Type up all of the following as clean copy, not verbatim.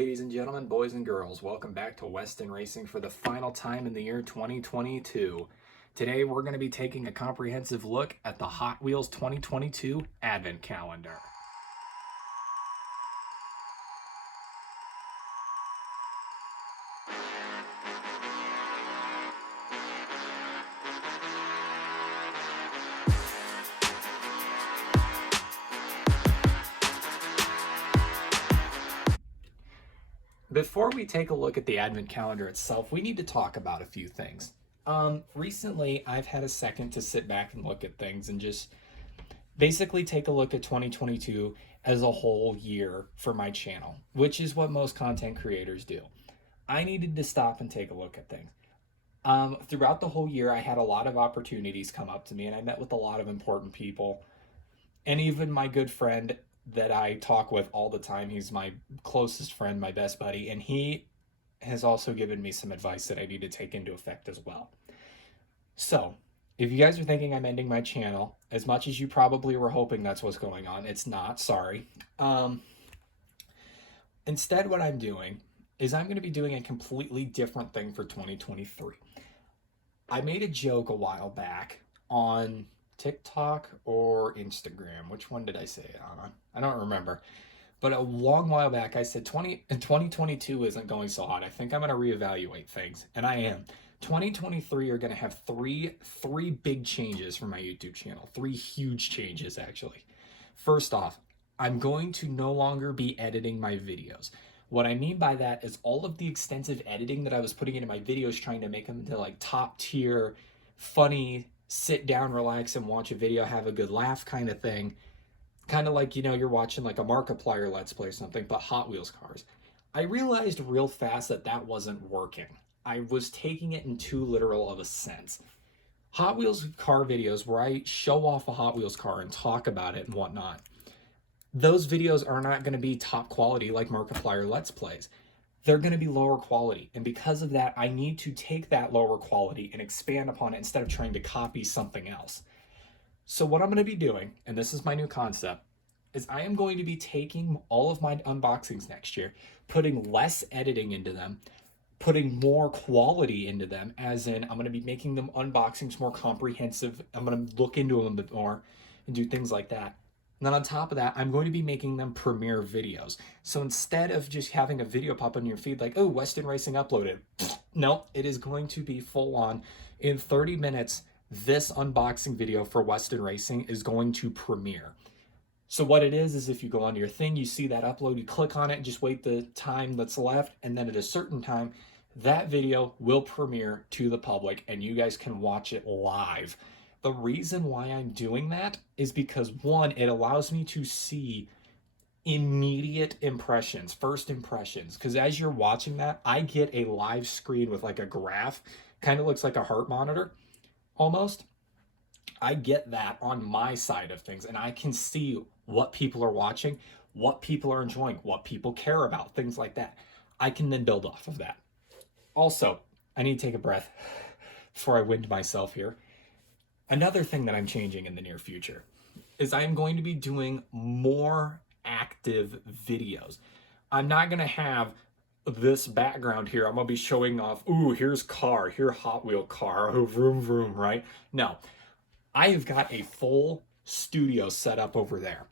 Ladies and gentlemen, boys and girls, welcome back to Weston Racing for the final time in the year 2022. Today we're going to be taking a comprehensive look at the Hot Wheels 2022 Advent Calendar. Before we take a look at the Advent Calendar itself, we need to talk about a few things. Recently, I've had a second to sit back and look at things and just basically take a look at 2022 as a whole year for my channel, which is what most content creators do. I needed to stop and take a look at things. Throughout the whole year, I had a lot of opportunities come up to me, and I met with a lot of important people, and even my good friend that I talk with all the time. He's my closest friend, my best buddy, and he has also given me some advice that I need to take into effect as well. So, if you guys are thinking I'm ending my channel, as much as you probably were hoping that's what's going on, it's not, sorry. Instead, what I'm doing is I'm going to be doing a completely different thing for 2023. I made a joke a while back on TikTok or Instagram. Which one did I say it on? I don't remember. But a long while back, I said 2022 isn't going so hot. I think I'm going to reevaluate things. And I am. 2023 are going to have three big changes for my YouTube channel. Three huge changes, actually. First off, I'm going to no longer be editing my videos. What I mean by that is all of the extensive editing that I was putting into my videos, trying to make them into like top tier, funny, sit down, relax, and watch a video, have a good laugh kind of thing. Kind of like, you know, you're watching like a Markiplier Let's Play or something, but Hot Wheels cars. I realized real fast that that wasn't working. I was taking it in too literal of a sense. Hot Wheels car videos where I show off a Hot Wheels car and talk about it and whatnot, those videos are not going to be top quality like Markiplier Let's Plays. They're going to be lower quality. And because of that, I need to take that lower quality and expand upon it instead of trying to copy something else. So what I'm going to be doing, and this is my new concept, is I am going to be taking all of my unboxings next year, putting less editing into them, putting more quality into them, as in I'm going to be making them unboxings more comprehensive. I'm going to look into them a bit more and do things like that. And then on top of that, I'm going to be making them premiere videos. So instead of just having a video pop on your feed like, oh, Weston Racing uploaded. No, it is going to be full on. In 30 minutes, this unboxing video for Weston Racing is going to premiere. So what it is if you go onto your thing, you see that upload, you click on it, just wait the time that's left, and then at a certain time, that video will premiere to the public and you guys can watch it live. The reason why I'm doing that is because, one, it allows me to see immediate impressions, first impressions. Because as you're watching that, I get a live screen with like a graph, kind of looks like a heart monitor almost. I get that on my side of things and I can see what people are watching, what people are enjoying, what people care about, things like that. I can then build off of that. Also, I need to take a breath before I wind myself here. Another thing that I'm changing in the near future is I am going to be doing more active videos. I'm not going to have this background here. I'm going to be showing off, ooh, here's car, here Hot Wheel car, oh, vroom, vroom, right? No, I have got a full studio set up over there.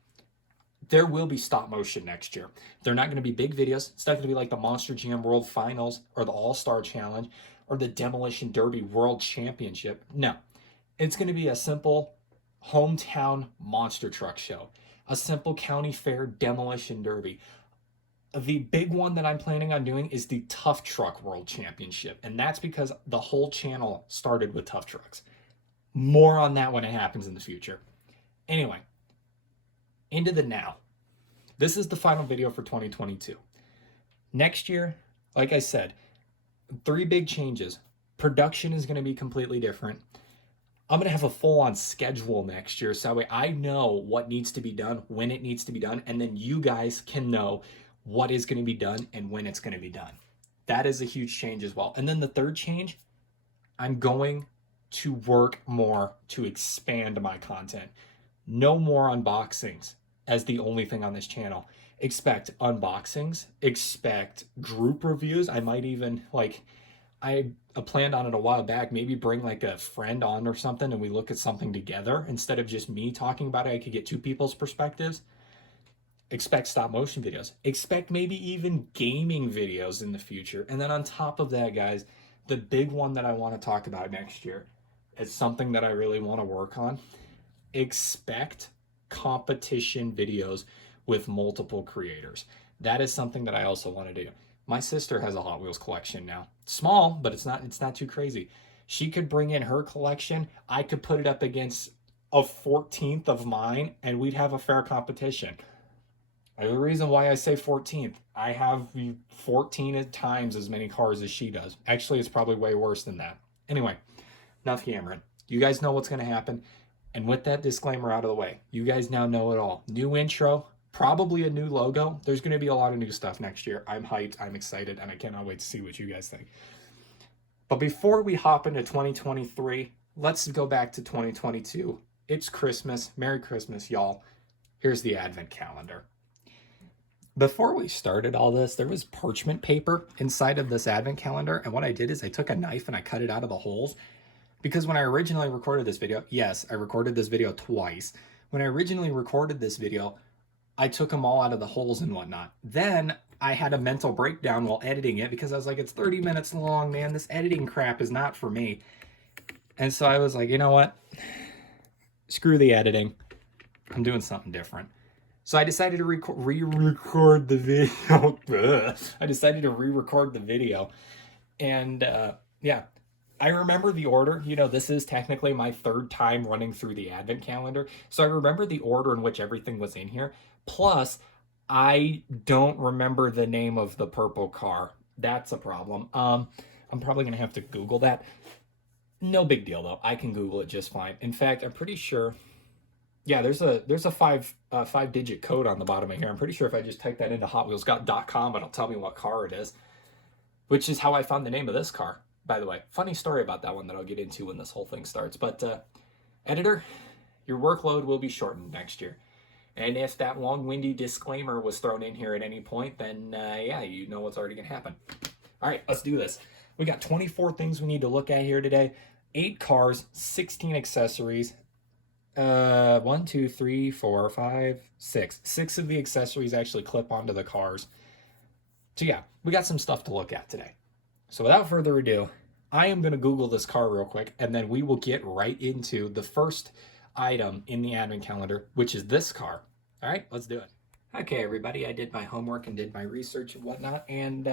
There will be stop motion next year. They're not going to be big videos. It's not going to be like the Monster Jam World Finals or the All-Star Challenge or the Demolition Derby World Championship. No. It's going to be a simple hometown monster truck show, a simple county fair demolition derby. The big one that I'm planning on doing is the Tough Truck World Championship, and that's because the whole channel started with tough trucks. More on that when it happens in the future. Anyway, into the now. This is the final video for 2022. Next year, like I said, 3 big changes. Production is going to be completely different. I'm going to have a full-on schedule next year, so that way I know what needs to be done, when it needs to be done, and then you guys can know what is going to be done and when it's going to be done. That is a huge change as well. And then the third change, I'm going to work more to expand my content. No more unboxings as the only thing on this channel. Expect unboxings, expect group reviews. I might even, like, I planned on it a while back, maybe bring like a friend on or something and we look at something together instead of just me talking about it. I could get two people's perspectives. Expect stop motion videos. Expect maybe even gaming videos in the future. And then on top of that, guys, the big one that I want to talk about next year is something that I really want to work on. Expect competition videos with multiple creators. That is something that I also want to do. My sister has a Hot Wheels collection now. Small, but it's not too crazy. She could bring in her collection. I could put it up against a 14th of mine, and we'd have a fair competition. The reason why I say 14th, I have 14 times as many cars as she does. Actually, it's probably way worse than that. Anyway, enough yammering. You guys know what's going to happen. And with that disclaimer out of the way, you guys now know it all. New intro, probably a new logo. There's going to be a lot of new stuff next year. I'm hyped, I'm excited, and I cannot wait to see what you guys think. But before we hop into 2023, let's go back to 2022. It's Christmas. Merry Christmas, y'all. Here's the Advent calendar. Before we started all this, there was parchment paper inside of this Advent calendar. And what I did is I took a knife and I cut it out of the holes. Because when I originally recorded this video, yes, I recorded this video twice. When I originally recorded this video, I took them all out of the holes and whatnot. Then I had a mental breakdown while editing it because I was like, it's 30 minutes long, man. This editing crap is not for me. And so I was like, you know what? Screw the editing. I'm doing something different. So I decided to re-record the video. I decided to re-record the video. And yeah, I remember the order. You know, this is technically my third time running through the Advent calendar. So I remember the order in which everything was in here. Plus, I don't remember the name of the purple car. That's a problem. I'm probably going to have to Google that. No big deal, though. I can Google it just fine. In fact, I'm pretty sure... Yeah, there's a five-digit code on the bottom of here. I'm pretty sure if I just type that into hotwheels.com, it'll tell me what car it is, which is how I found the name of this car, by the way. Funny story about that one that I'll get into when this whole thing starts. But editor, your workload will be shortened next year. And if that long-winded disclaimer was thrown in here at any point, then yeah, you know what's already going to happen. All right, let's do this. We got 24 things we need to look at here today. 8 cars, 16 accessories. 1, 2, 3, 4, 5, 6. 6 of the accessories actually clip onto the cars. So yeah, we got some stuff to look at today. So without further ado, I am going to Google this car real quick, and then we will get right into the first item in the Advent calendar, which is this car. All right, let's do it. Okay, everybody, I did my homework and did my research and whatnot, and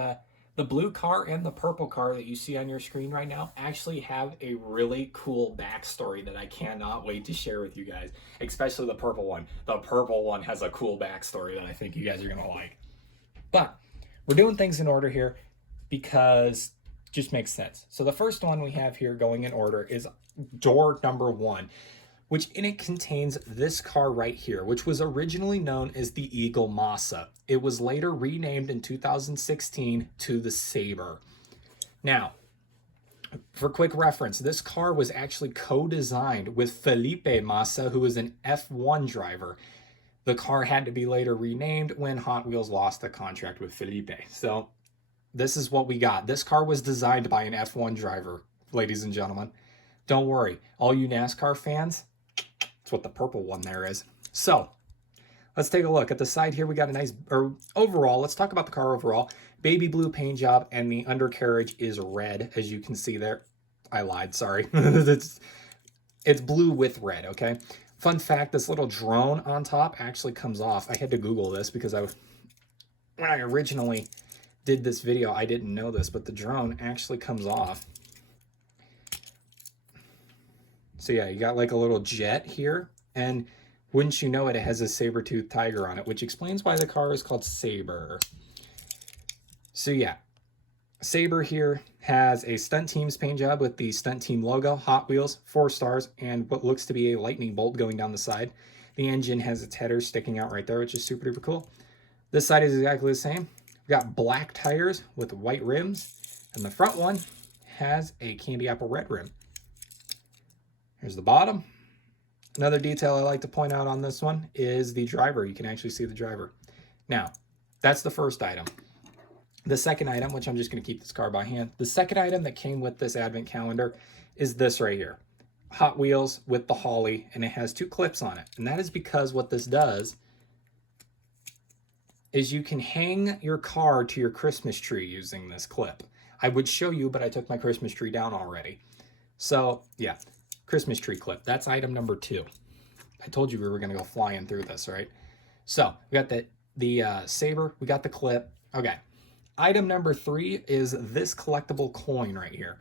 the blue car and the purple car that you see on your screen right now actually have a really cool backstory that I cannot wait to share with you guys, especially the purple one. The purple one has a cool backstory that I think you guys are going to like. But we're doing things in order here because it just makes sense. So the first one we have here going in order is door number 1, which in it contains this car right here, which was originally known as the Eagle Masa. It was later renamed in 2016 to the Sabre. Now, for quick reference, this car was actually co-designed with Felipe Massa, who was an F1 driver. The car had to be later renamed when Hot Wheels lost the contract with Felipe. So this is what we got. This car was designed by an F1 driver, ladies and gentlemen. Don't worry, all you NASCAR fans, that's what the purple one there is. So let's take a look at the side here. We got a nice, or overall, let's talk about the car overall. Baby blue paint job, and the undercarriage is red, as you can see there. I lied, sorry. it's blue with red, okay? Fun fact, this little drone on top actually comes off. I had to Google this because when I originally did this video, I didn't know this, but the drone actually comes off. So yeah, you got like a little jet here, and wouldn't you know it, it has a saber-toothed tiger on it, which explains why the car is called Sabre. So yeah, Sabre here has a Stunt Teams paint job with the Stunt Team logo, Hot Wheels, 4 stars, and what looks to be a lightning bolt going down the side. The engine has its header sticking out right there, which is super duper cool. This side is exactly the same. We've got black tires with white rims, and the front one has a candy apple red rim. Here's the bottom. Another detail I like to point out on this one is the driver. You can actually see the driver. Now, that's the first item. The second item, which I'm just going to keep this card by hand, the second item that came with this advent calendar is this right here. Hot Wheels with the Holly, and it has 2 clips on it. And that is because what this does is you can hang your car to your Christmas tree using this clip. I would show you, but I took my Christmas tree down already. So, yeah, Christmas tree clip. That's item number 2. I told you we were going to go flying through this, right? So, we got the saber, we got the clip. Okay. Item number 3 is this collectible coin right here.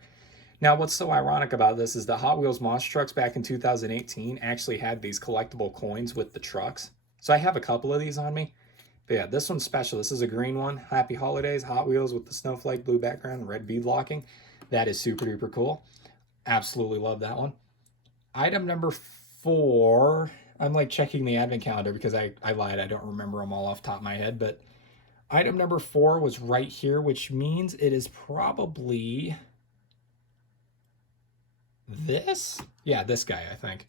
Now, what's so ironic about this is the Hot Wheels Monster Trucks back in 2018 actually had these collectible coins with the trucks. So I have a couple of these on me. But yeah, this one's special. This is a green one. Happy Holidays, Hot Wheels with the snowflake blue background, red bead locking. That is super duper cool. Absolutely love that one. Item number 4. I'm like checking the advent calendar because I lied. I don't remember them all off the top of my head. But item number 4 was right here, which means it is probably this? Yeah, this guy, I think.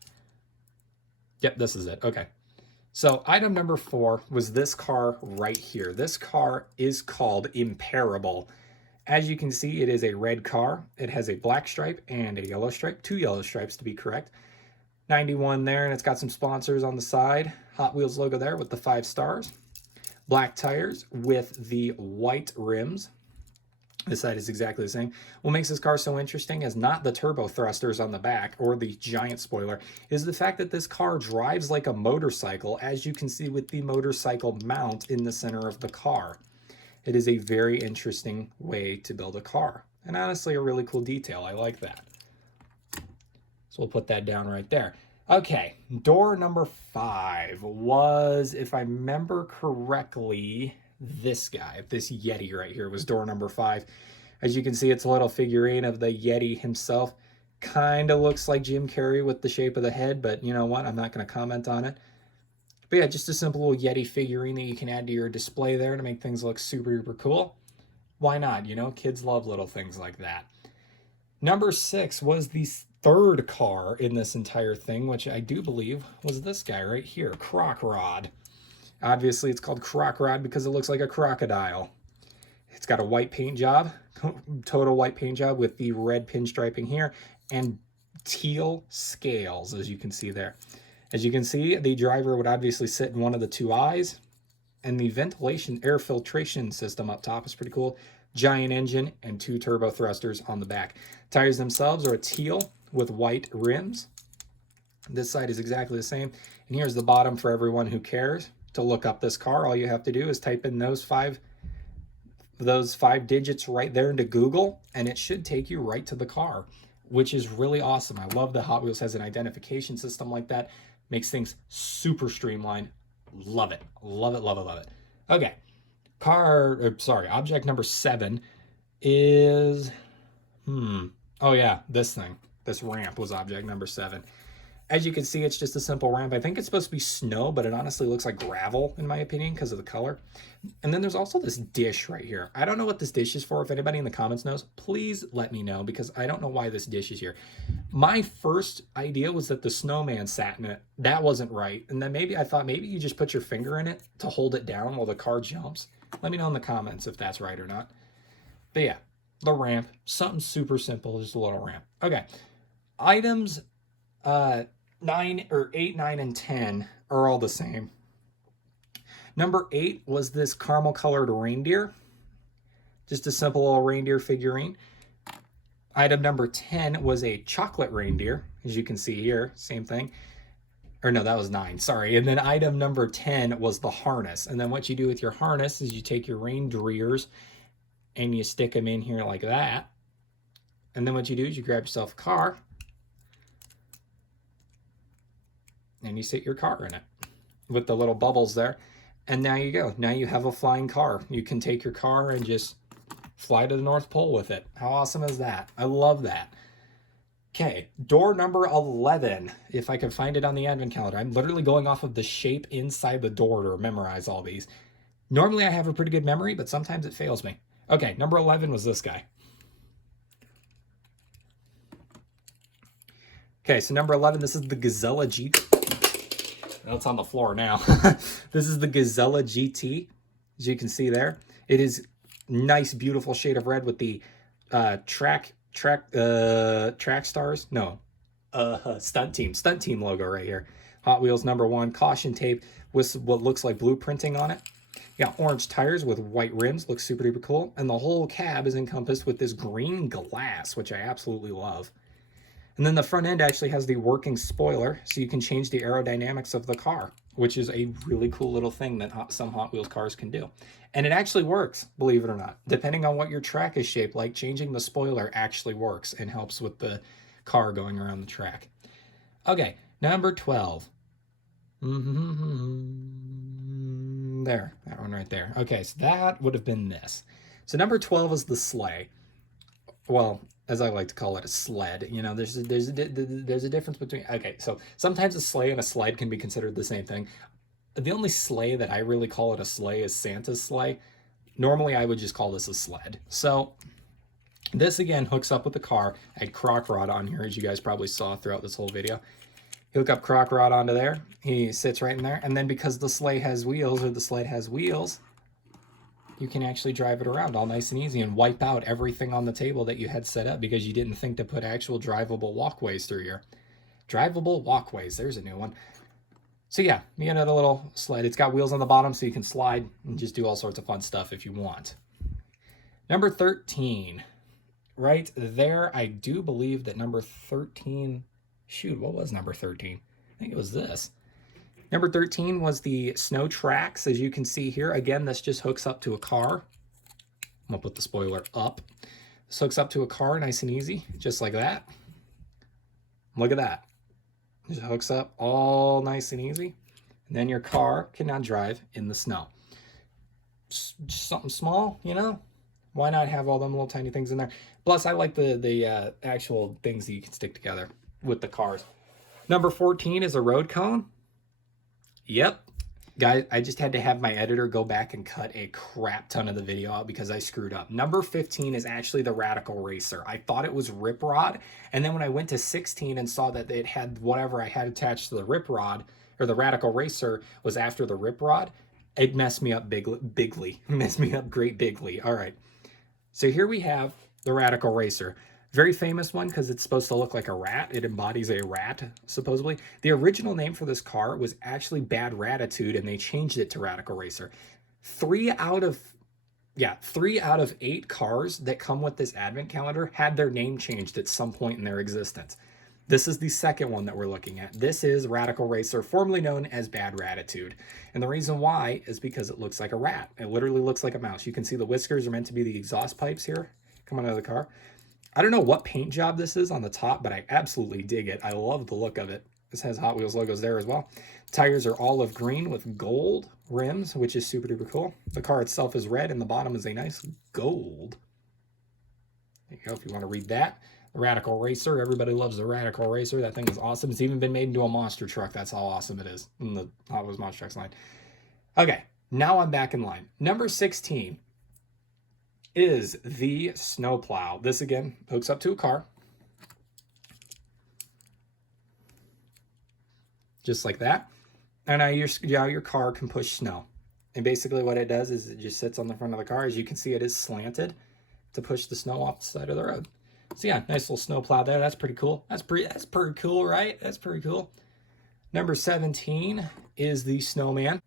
Yep, this is it. Okay. So item number 4 was this car right here. This car is called Imparable. As you can see, it is a red car. It has a black stripe and a yellow stripe, 2 yellow stripes to be correct. 91 there, and it's got some sponsors on the side. Hot Wheels logo there with the 5 stars. Black tires with the white rims. This side is exactly the same. What makes this car so interesting is not the turbo thrusters on the back or the giant spoiler, is the fact that this car drives like a motorcycle, as you can see with the motorcycle mount in the center of the car. It is a very interesting way to build a car, and honestly a really cool detail. I like that. So we'll put that down right there. Okay, door number 5 was, if I remember correctly, this guy, this Yeti right here was door number 5. As you can see, it's a little figurine of the Yeti himself. Kind of looks like Jim Carrey with the shape of the head, but you know what? I'm not going to comment on it. But yeah, just a simple little Yeti figurine that you can add to your display there to make things look super duper cool. Why not? You know, kids love little things like that. Number 6 was the third car in this entire thing, which I do believe was this guy right here, Croc Rod. Obviously, it's called Croc Rod because it looks like a crocodile. It's got a white paint job, total white paint job with the red pinstriping here, and teal scales, as you can see there. As you can see, the driver would obviously sit in one of the 2 eyes, and the ventilation air filtration system up top is pretty cool. Giant engine and 2 turbo thrusters on the back. Tires themselves are a teal with white rims. This side is exactly the same. And here's the bottom for everyone who cares. To look up this car, all you have to do is type in those five digits right there into Google, and it should take you right to the car, which is really awesome. I love that Hot Wheels has an identification system like that. Makes things super streamlined. Love it. Love it, love it, love it. Okay. Object number 7 is, oh yeah, this thing. This ramp was object number 7. As you can see, it's just a simple ramp. I think it's supposed to be snow, but it honestly looks like gravel, in my opinion, because of the color. And then there's also this dish right here. I don't know what this dish is for. If anybody in the comments knows, please let me know, because I don't know why this dish is here. My first idea was that the snowman sat in it. That wasn't right. And then I thought maybe you just put your finger in it to hold it down while the car jumps. Let me know in the comments if that's right or not. But yeah, the ramp, something super simple, just a little ramp. Okay, items 8, 9, and 10 are all the same. Number 8 was this caramel colored reindeer. Just a simple little reindeer figurine. Item number 10 was a chocolate reindeer, as you can see here, same thing. Or no, that was 9, sorry. And then item number 10 was the harness. And then what you do with your harness is you take your reindeers and you stick them in here like that. And then what you do is you grab yourself a car and you sit your car in it with the little bubbles there. And now you go. Now you have a flying car. You can take your car and just fly to the North Pole with it. How awesome is that? I love that. Okay, door number 11, if I can find it on the advent calendar. I'm literally going off of the shape inside the door to memorize all these. Normally I have a pretty good memory, but sometimes it fails me. Okay, number 11 was this guy. Okay, so number 11, this is the Gazella GT. Well, it's on the floor now. This is the Gazella GT. as you can see there. It is nice, beautiful shade of red with the track stars. No, stunt team logo right here. Hot Wheels #1 caution tape with what looks like blueprinting on it. You got orange tires with white rims, looks super duper cool. And the whole cab is encompassed with this green glass, which I absolutely love. And then the front end actually has the working spoiler, so you can change the aerodynamics of the car, which is a really cool little thing that some Hot Wheels cars can do. And it actually works, believe it or not. Depending on what your track is shaped like, changing the spoiler actually works and helps with the car going around the track. Okay, number 12. There, that one right there. Okay, so that would have been this. So number 12 is the sleigh. Well, as I like to call it, a sled. You know, there's a difference between. Okay, so sometimes a sleigh and a sled can be considered the same thing. The only sleigh that I really call it a sleigh is Santa's sleigh. Normally, I would just call this a sled. So this again hooks up with the car. I had crock rod on here, as you guys probably saw throughout this whole video. You hook up crock rod onto there. He sits right in there, and then because the sleigh has wheels, or the sled has wheels, you can actually drive it around all nice and easy and wipe out everything on the table that you had set up because you didn't think to put actual drivable walkways through here. Drivable walkways, there's a new one. So yeah, you get a little sled. It's got wheels on the bottom so you can slide and just do all sorts of fun stuff if you want. Number 13. Right there, I do believe that number 13... Shoot, what was number 13? I think it was this. Number 13 was the snow tracks, as you can see here. Again, this just hooks up to a car. I'm going to put the spoiler up. This hooks up to a car nice and easy, just like that. Look at that. Just hooks up all nice and easy. And then your car can now drive in the snow. Just something small, you know? Why not have all them little tiny things in there? Plus, I like the actual things that you can stick together with the cars. Number 14 is a road cone. Yep. Guys, I just had to have my editor go back and cut a crap ton of the video out because I screwed up. Number 15 is actually the Radical Racer. I thought it was Rip Rod, and then when I went to 16 and saw that it had whatever I had attached to the Rip Rod, or the Radical Racer was after the Rip Rod, it messed me up bigly. Messed me up great bigly. All right. So here we have the Radical Racer. Very famous one because it's supposed to look like a rat. It embodies a rat, supposedly. The original name for this car was actually Bad Ratitude, and they changed it to Radical Racer. 3 out of 8 cars that come with this advent calendar had their name changed at some point in their existence. This is the second one that we're looking at. This is Radical Racer, formerly known as Bad Ratitude. And the reason why is because it looks like a rat. It literally looks like a mouse. You can see the whiskers are meant to be the exhaust pipes here coming out of the car. I don't know what paint job this is on the top, but I absolutely dig it. I love the look of it. This has Hot Wheels logos there as well. Tires are olive green with gold rims, which is super duper cool. The car itself is red, and the bottom is a nice gold. There you go, if you want to read that. The Radical Racer. Everybody loves the Radical Racer. That thing is awesome. It's even been made into a monster truck. That's how awesome it is in the Hot Wheels Monster Trucks line. Okay, now I'm back in line. Number 16 is the snowplow. This again hooks up to a car. Just like that. And now your car can push snow. And basically what it does is it just sits on the front of the car. As you can see, it is slanted to push the snow off the side of the road. So yeah, nice little snowplow there. That's pretty cool. That's pretty cool, right? That's pretty cool. Number 17 is the snowman.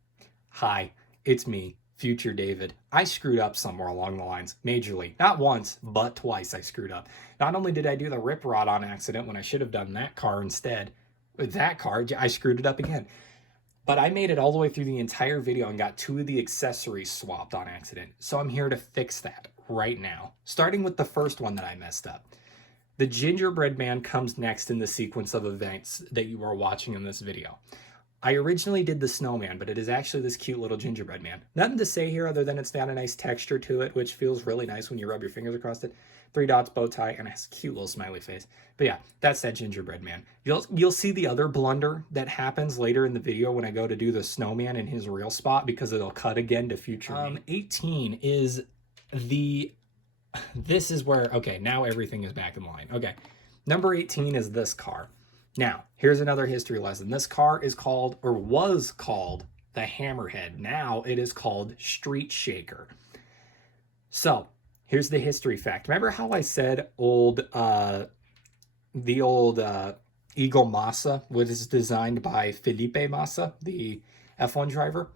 Hi, it's me, future David. I screwed up somewhere along the lines, majorly. Not once, but twice I screwed up. Not only did I do the rip rod on accident when I should have done that car instead, with that car, I screwed it up again. But I made it all the way through the entire video and got 2 of the accessories swapped on accident. So I'm here to fix that right now. Starting with the first one that I messed up. The gingerbread man comes next in the sequence of events that you are watching in this video. I originally did the snowman, but it is actually this cute little gingerbread man. Nothing to say here other than it's got a nice texture to it, which feels really nice when you rub your fingers across it. 3 dots, bow tie, and a cute little smiley face. But yeah, that's that gingerbread man. You'll see the other blunder that happens later in the video when I go to do the snowman in his real spot because it'll cut again to future me. 18 is the... This is where... Okay, now everything is back in line. Okay, number 18 is this car. Now, here's another history lesson. This car is called, or was called, the Hammerhead. Now it is called Street Shaker. So here's the history fact. Remember how I said the old Eagle Massa was designed by Felipe Massa, the F1 driver?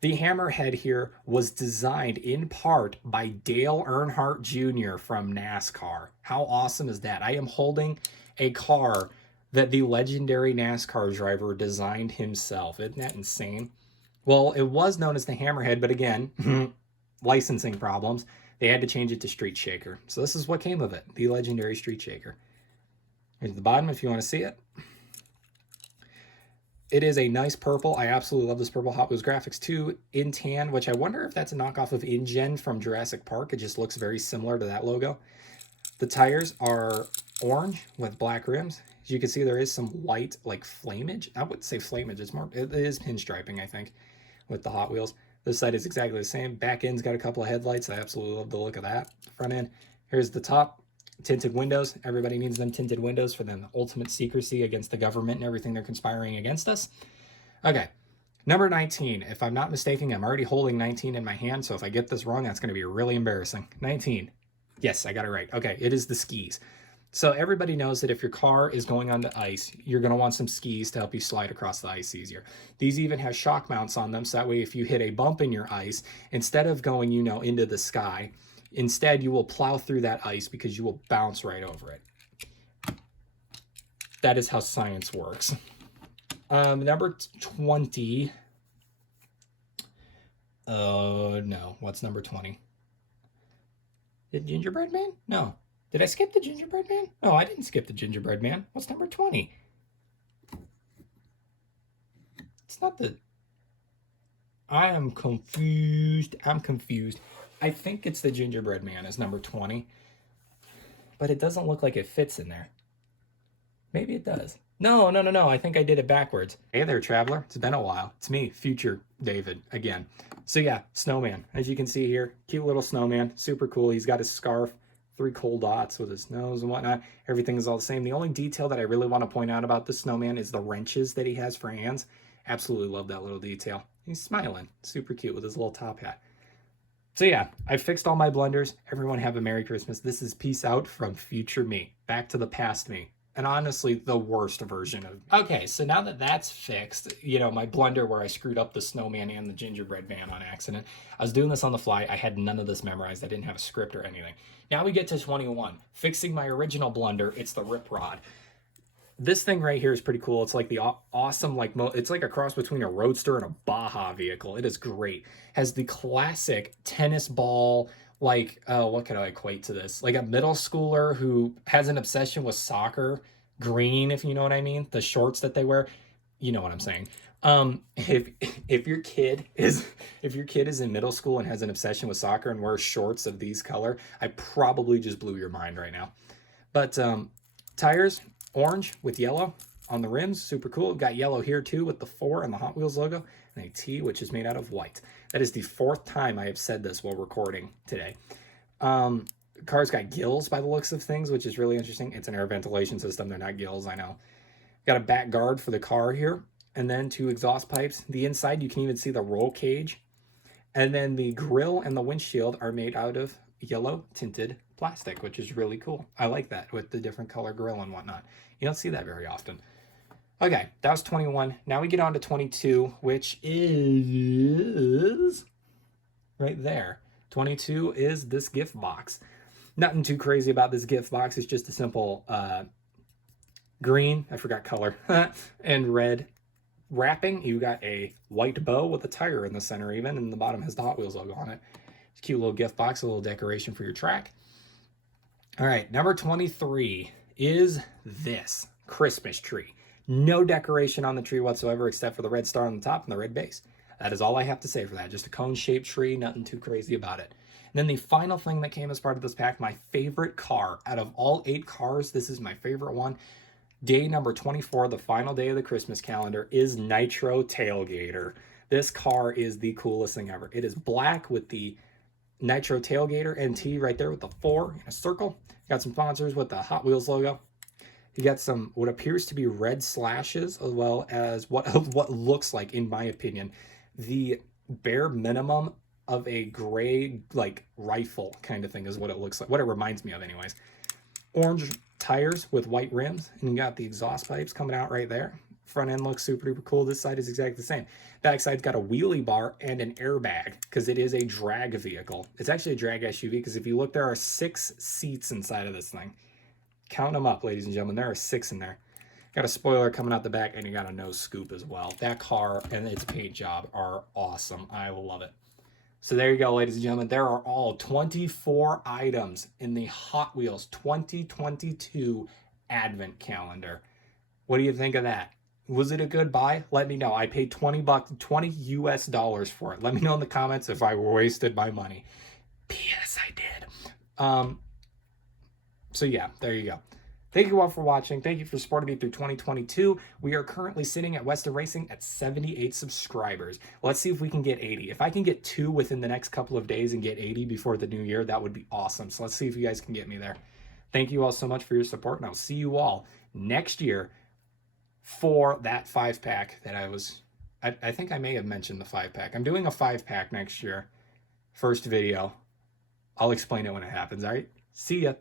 The Hammerhead here was designed in part by Dale Earnhardt Jr. from NASCAR. How awesome is that? I am holding a car that the legendary NASCAR driver designed himself. Isn't that insane? Well, it was known as the Hammerhead, but again, licensing problems. They had to change it to Street Shaker. So this is what came of it, the legendary Street Shaker. Here's the bottom if you want to see it. It is a nice purple. I absolutely love this purple. Hot Wheels Graphics 2 in tan, which I wonder if that's a knockoff of InGen from Jurassic Park. It just looks very similar to that logo. The tires are orange with black rims. As you can see, there is some white, like flamage. I wouldn't say flamage. It is pinstriping, I think, with the Hot Wheels. This side is exactly the same. Back end's got a couple of headlights. I absolutely love the look of that. Front end. Here's the top. Tinted windows. Everybody needs them tinted windows for the ultimate secrecy against the government and everything they're conspiring against us. Okay, number 19. If I'm not mistaken, I'm already holding 19 in my hand, so if I get this wrong, that's going to be really embarrassing. 19. Yes, I got it right. Okay, it is the skis. So everybody knows that if your car is going onto ice, you're going to want some skis to help you slide across the ice easier. These even have shock mounts on them, so that way if you hit a bump in your ice, instead of going, into the sky, instead, you will plow through that ice because you will bounce right over it. That is how science works. Number 20. Oh, no. What's number 20? The Gingerbread Man? No. Did I skip the Gingerbread Man? No, I didn't skip the Gingerbread Man. What's number 20? It's not the... I am confused. I think it's the Gingerbread Man is number 20. But it doesn't look like it fits in there. Maybe it does. No. I think I did it backwards. Hey there, traveler. It's been a while. It's me, future David, again. So yeah, snowman. As you can see here, cute little snowman. Super cool. He's got his scarf, 3 coal dots with his nose and whatnot. Everything is all the same. The only detail that I really want to point out about the snowman is the wrenches that he has for hands. Absolutely love that little detail. He's smiling. Super cute with his little top hat. So yeah, I fixed all my blunders. Everyone have a Merry Christmas. This is peace out from future me. Back to the past me. And honestly, the worst version of me. Okay, so now that that's fixed, my blunder where I screwed up the snowman and the gingerbread man on accident. I was doing this on the fly. I had none of this memorized. I didn't have a script or anything. Now we get to 21. Fixing my original blunder, it's the rip rod. This thing right here is pretty cool. It's like the awesome, it's like a cross between a Roadster and a Baja vehicle. It is great. Has the classic tennis ball, what could I equate to this? Like a middle schooler who has an obsession with soccer, green, if you know what I mean. The shorts that they wear, you know what I'm saying. If your kid is in middle school and has an obsession with soccer and wears shorts of these color, I probably just blew your mind right now. But tires, orange with yellow on the rims, super cool. We've got yellow here too with the 4 and the Hot Wheels logo, and a T which is made out of white. That is the 4th time I have said this while recording today. Car's got gills by the looks of things, which is really interesting. It's an air ventilation system. They're not gills, I know. Got a back guard for the car here, and then 2 exhaust pipes. The inside, you can even see the roll cage. And then the grill and the windshield are made out of yellow tinted plastic, which is really cool. I like that with the different color grill and whatnot. You don't see that very often. Okay, that was 21. Now we get on to 22, which is right there. 22 is this gift box. Nothing too crazy about this gift box. It's just a simple green, I forgot color, and red wrapping. You got a white bow with a tire in the center even, and the bottom has the Hot Wheels logo on it. It's a cute little gift box, a little decoration for your track. All right, number 23 is this Christmas tree. No decoration on the tree whatsoever except for the red star on the top and the red base. That is all I have to say for that. Just a cone-shaped tree, nothing too crazy about it. And then the final thing that came as part of this pack, my favorite car. Out of all 8 cars, this is my favorite one. Day number 24, the final day of the Christmas calendar, is Nitro Tailgater. This car is the coolest thing ever. It is black with the Nitro Tailgater NT right there with the 4 in a circle. Got some sponsors with the Hot Wheels logo. You got some what appears to be red slashes, as well as what looks like, in my opinion, the bare minimum of a gray, like, rifle kind of thing is what it looks like, what it reminds me of anyways. Orange tires with white rims, and you got the exhaust pipes coming out right there. Front end looks super duper cool. This side is exactly the same. Back side's got a wheelie bar and an airbag because it is a drag vehicle. It's actually a drag SUV because if you look, there are 6 seats inside of this thing. Count them up, ladies and gentlemen. There are 6 in there. Got a spoiler coming out the back, and you got a nose scoop as well. That car and its paint job are awesome. I love it. So there you go, ladies and gentlemen. There are all 24 items in the Hot Wheels 2022 Advent Calendar. What do you think of that? Was it a good buy? Let me know. I paid $20 US for it. Let me know in the comments if I wasted my money. P.S. I did. So yeah, there you go. Thank you all for watching. Thank you for supporting me through 2022. We are currently sitting at Weston Racing at 78 subscribers. Let's see if we can get 80. If I can get 2 within the next couple of days and get 80 before the new year, that would be awesome. So let's see if you guys can get me there. Thank you all so much for your support, and I'll see you all next year for that 5-pack that I think I may have mentioned the 5-pack. I'm doing a 5-pack next year. First video. I'll explain it when it happens, all right? See ya.